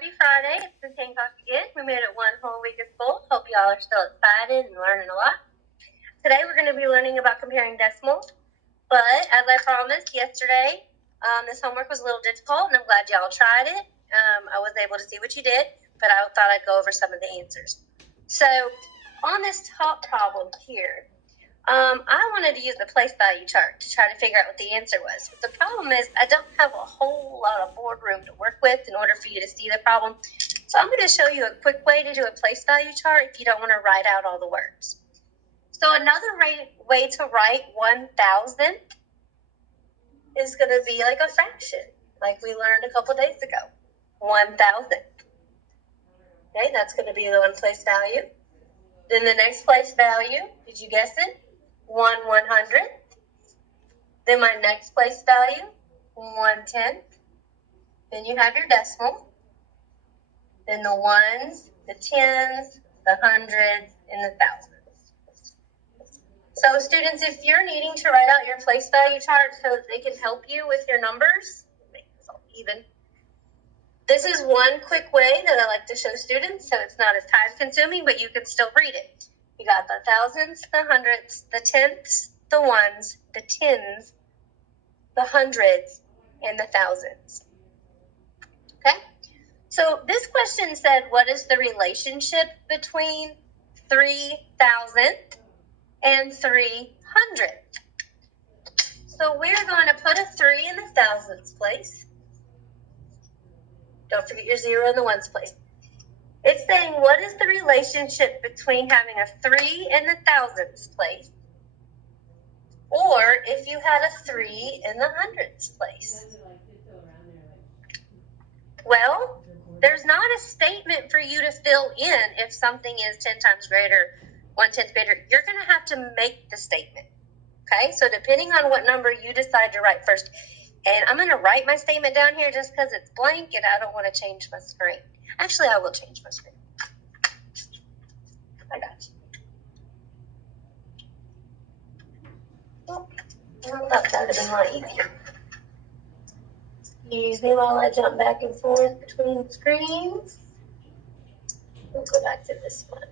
Happy Friday. It's Miss Hancock again. We made it one whole week of school. Hope y'all are still excited and learning a lot. Today we're going to be learning about comparing decimals. But as I promised yesterday, this homework was a little difficult, and I'm glad y'all tried it. I was able to see what you did, but I thought I'd go over some of the answers. So on this top problem here, I wanted to use the place value chart to try to figure out what the answer was. But the problem is I don't have a whole lot of board room to work with in order for you to see the problem. So I'm going to show you a quick way to do a place value chart if you don't want to write out all the words. So another way to write 1,000 is going to be like a fraction, like we learned a couple days ago. 1,000. Okay, that's going to be the one place value. Then the next place value, did you guess it? 1/100. Then my next place value, 1/10. Then you have your decimal. Then the ones, the tens, the hundreds, and the thousands. So students, if you're needing to write out your place value chart so that they can help you with your numbers, make this all even. This is one quick way that I like to show students so it's not as time consuming, but you can still read it. You got the thousands, the hundreds, the tenths, the ones, the tens, the hundreds, and the thousands. Okay? So this question said, what is the relationship between 3,000 and 300? So we're going to put a 3 in the thousands place. Don't forget your 0 in the ones place. It's saying, what is the relationship between having a 3 in the thousands place or if you had a 3 in the hundreds place? Well, there's not a statement for you to fill in if something is 10 times greater, 1/10 greater. You're going to have to make the statement. Okay, so depending on what number you decide to write first, and I'm going to write my statement down here just because it's blank and I don't want to change my screen. Actually, I will change my screen. I got you. Oh, I thought that would have been a lot easier. Excuse me while I jump back and forth between screens. We'll go back to this one.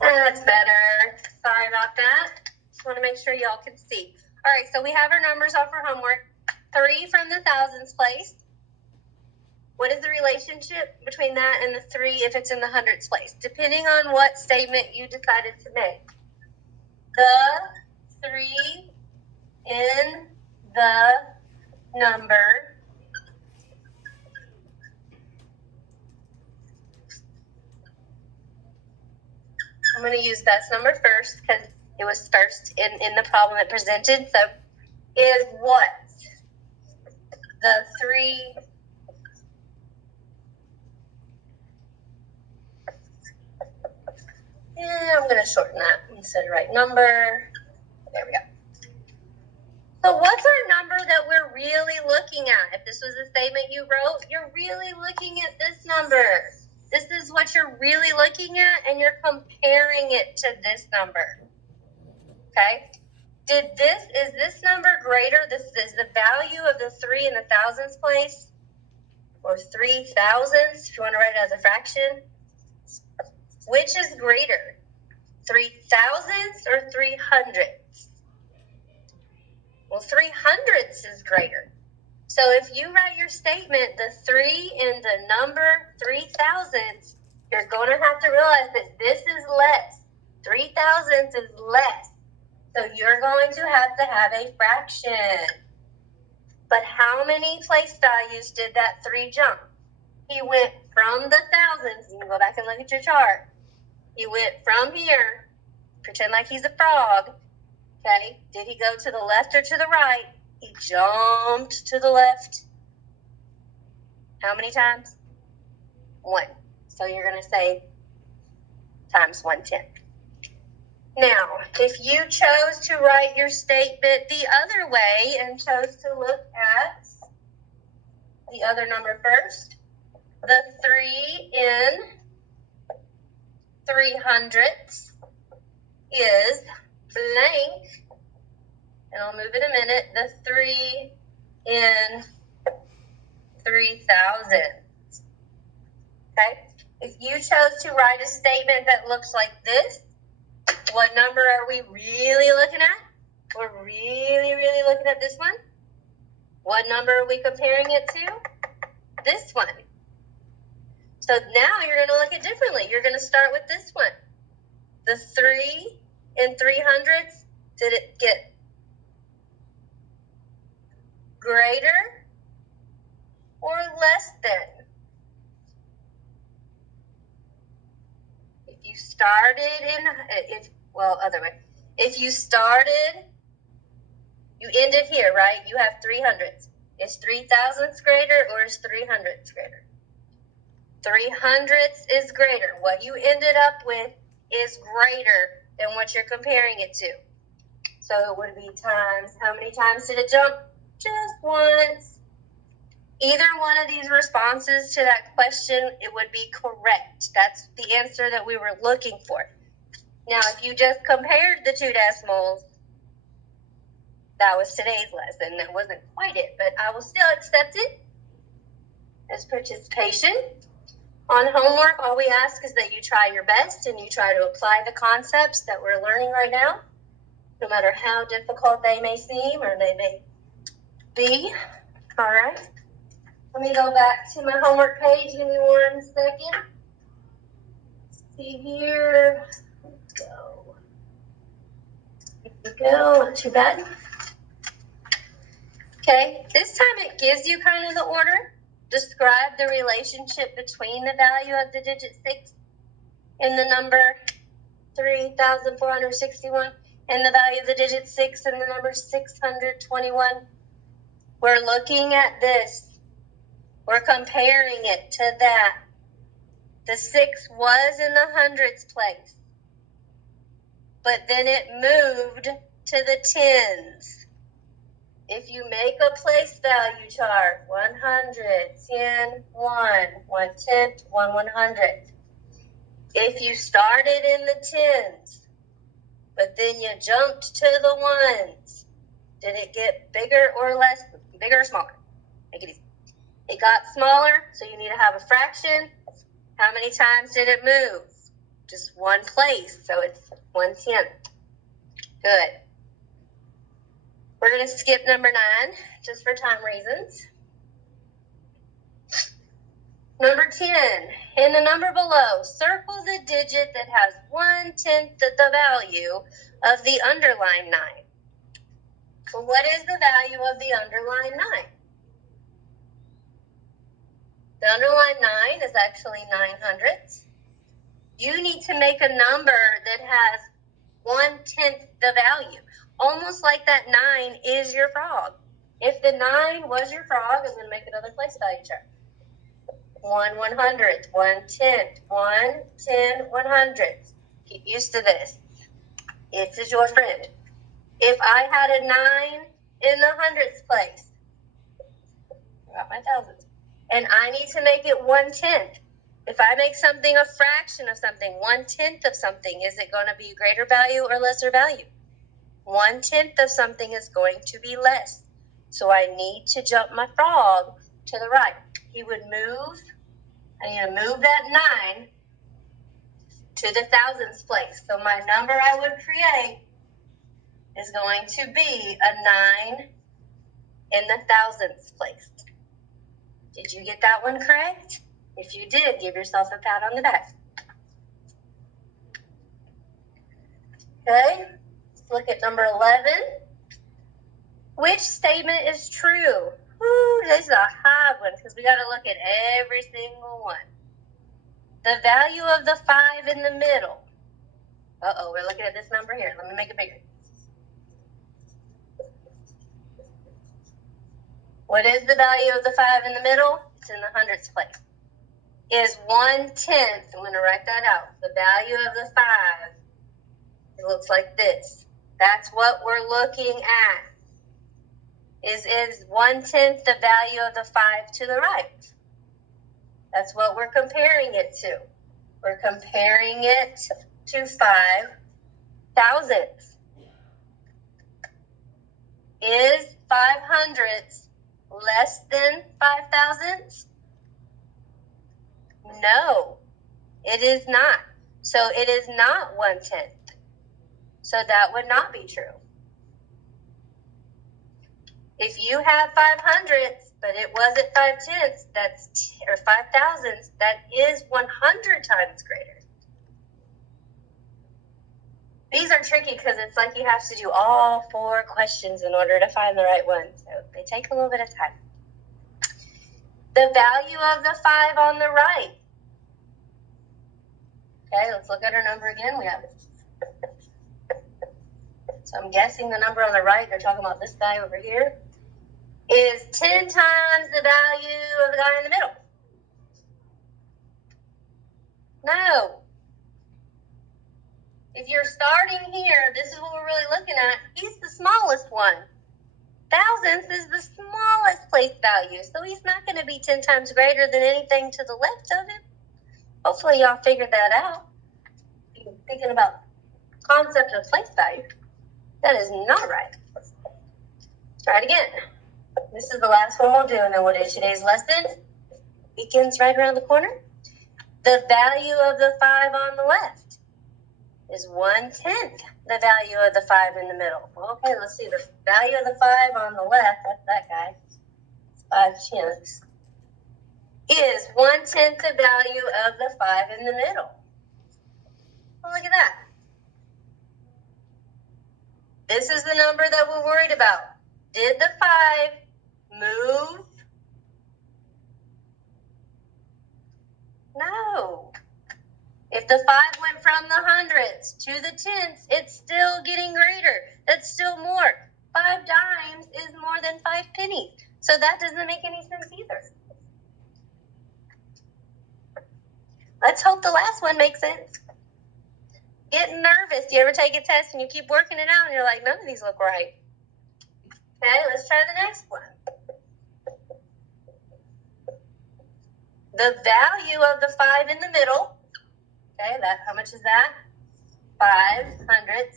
That's better. Sorry about that. Just want to make sure y'all can see. All right, so we have our numbers off for homework. 3 from the thousands place. What is the relationship between that and the 3 if it's in the hundreds place? Depending on what statement you decided to make. The 3 in the number I'm going to use best number first because it was first in the problem it presented. So is what? The 3 I'm going to shorten that instead of write number. There we go. So what's our number that we're really looking at? If this was a statement you wrote, you're really looking at this number. This is what you're really looking at, and you're comparing it to this number. Okay? Is this number greater? This is the value of the 3 in the thousands place, or 3,000s, if you want to write it as a fraction. Which is greater, 3,000s or 300s? Well, 300s is greater. So if you write your statement, the 3 in the number 3,000s, you're going to have to realize that this is less. 3,000s is less. So you're going to have a fraction. But how many place values did that 3 jump? He went from the thousands. You can go back and look at your chart. He went from here, pretend like he's a frog, okay? Did he go to the left or to the right? He jumped to the left. How many times? 1. So you're going to say times 1/10. Now, if you chose to write your statement the other way and chose to look at the other number first, the 3 in 300s is blank, and I'll move it a minute, the 3 in 3,000. Okay? If you chose to write a statement that looks like this, what number are we really looking at? We're really looking at this one. What number are we comparing it to? This one. So now you're going to look at it differently. You're going to start with this one. The 3 in 300ths, did it get greater or less than? If you started other way. If you started, you ended here, right? You have 300ths. Is 3,000ths greater or is 300ths greater? 300ths is greater. What you ended up with is greater than what you're comparing it to. So it would be times, how many times did it jump? Just once. Either one of these responses to that question, it would be correct. That's the answer that we were looking for. Now, if you just compared the two decimals, that was today's lesson. That wasn't quite it, but I will still accept it as participation. On homework, all we ask is that you try your best and you try to apply the concepts that we're learning right now, no matter how difficult they may seem or they may be. All right. Let me go back to my homework page. Give me 1 second. See here. Let's go. Here we go. Not too bad. Okay. This time it gives you kind of the order. Describe the relationship between the value of the digit 6 and the number 3,461 and the value of the digit 6 and the number 621. We're looking at this. We're comparing it to that. The 6 was in the hundreds place, but then it moved to the tens. If you make a place value chart, 100, 10, 1, 1/10, 1 100th. If you started in the tens, but then you jumped to the ones, did it get bigger or less, bigger or smaller? Make it easy. It got smaller, so you need to have a fraction. How many times did it move? Just one place, so it's 1/10. Good. We're going to skip number 9, just for time reasons. Number 10, in the number below, circle the digit that has 1/10 of the value of the underlined 9. So what is the value of the underlined 9? The underlined 9 is actually 900ths. You need to make a number that has 1/10 the value. Almost like that 9 is your frog. If the 9 was your frog, I'm going to make another place value chart. 1 100th, 1/10, 1 10 100th. Get used to this. It is your friend. If I had a 9 in the hundredths place, got my thousands, and I need to make it 1/10. If I make something a fraction of something, 1/10 of something, is it going to be greater value or lesser value? 1/10 of something is going to be less. So I need to jump my frog to the right. He would move. I need to move that 9 to the thousands place. So my number I would create is going to be a 9 in the thousands place. Did you get that one correct? If you did, give yourself a pat on the back. Okay, let's look at number 11. Which statement is true? Ooh, this is a hard one because we got to look at every single one. The value of the 5 in the middle. Uh-oh, we're looking at this number here. Let me make it bigger. What is the value of the 5 in the middle? It's in the hundredths place. Is 1/10, I'm going to write that out. The value of the 5, it looks like this. That's what we're looking at. Is 1/10 the value of the 5 to the right? That's what we're comparing it to. We're comparing it to 5 thousandths. Is 500ths less than 5,000ths? No, it is not. So it is not 1/10. So that would not be true. If you have 500ths, but it wasn't 5/10ths, or 5,000ths, that is 100 times greater. These are tricky because it's like you have to do all 4 questions in order to find the right one. So they take a little bit of time. The value of the 5 on the right. Okay, let's look at our number again. We have it. So I'm guessing the number on the right, they're talking about this guy over here, is 10 times the value of the guy in the middle. No. If you're starting here, this is what we're really looking at. He's the smallest one. Thousandths is the smallest place value, so he's not going to be 10 times greater than anything to the left of him. Hopefully y'all figured that out. If you're thinking about concept of place value, that is not right. Let's try it again. This is the last one we'll do, and then we'll do today's lesson. Weekend's right around the corner. The value of the 5 on the left is 1/10 the value of the 5 in the middle. Okay, let's see. The value of the 5 on the left, that's that guy, 5/10, is 1/10 the value of the 5 in the middle. Well, look at that. This is the number that we're worried about. Did the 5 move? No. If the 5 went from the hundreds to the tenths, it's still getting greater. That's still more. 5 dimes is more than 5 pennies. So that doesn't make any sense either. Let's hope the last one makes sense. Getting nervous. Do you ever take a test and you keep working it out and you're like, none of these look right? Okay, let's try the next one. The value of the 5 in the middle, okay, how much is that? 500,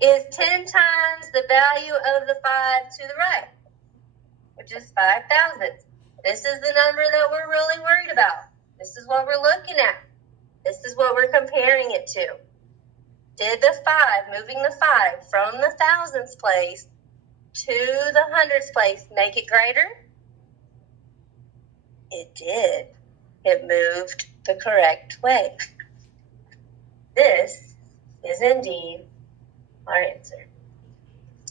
is 10 times the value of the 5 to the right, which is 5,000. This is the number that we're really worried about. This is what we're looking at. This is what we're comparing it to. Did the 5, moving the 5 from the thousandths place to the hundredths place, make it greater? It did. It moved the correct way. This is indeed our answer.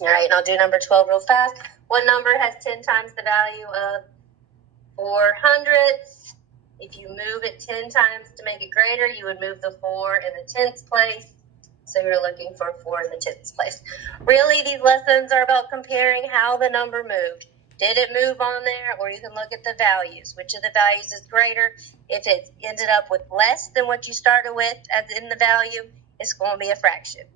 All right, and I'll do number 12 real fast. What number has 10 times the value of 400ths? If you move it 10 times to make it greater, you would move the 4 in the tenths place. So you're looking for 4 in the tenths place. Really, these lessons are about comparing how the number moved. Did it move on there? Or you can look at the values. Which of the values is greater? If it ended up with less than what you started with as in the value, it's going to be a fraction.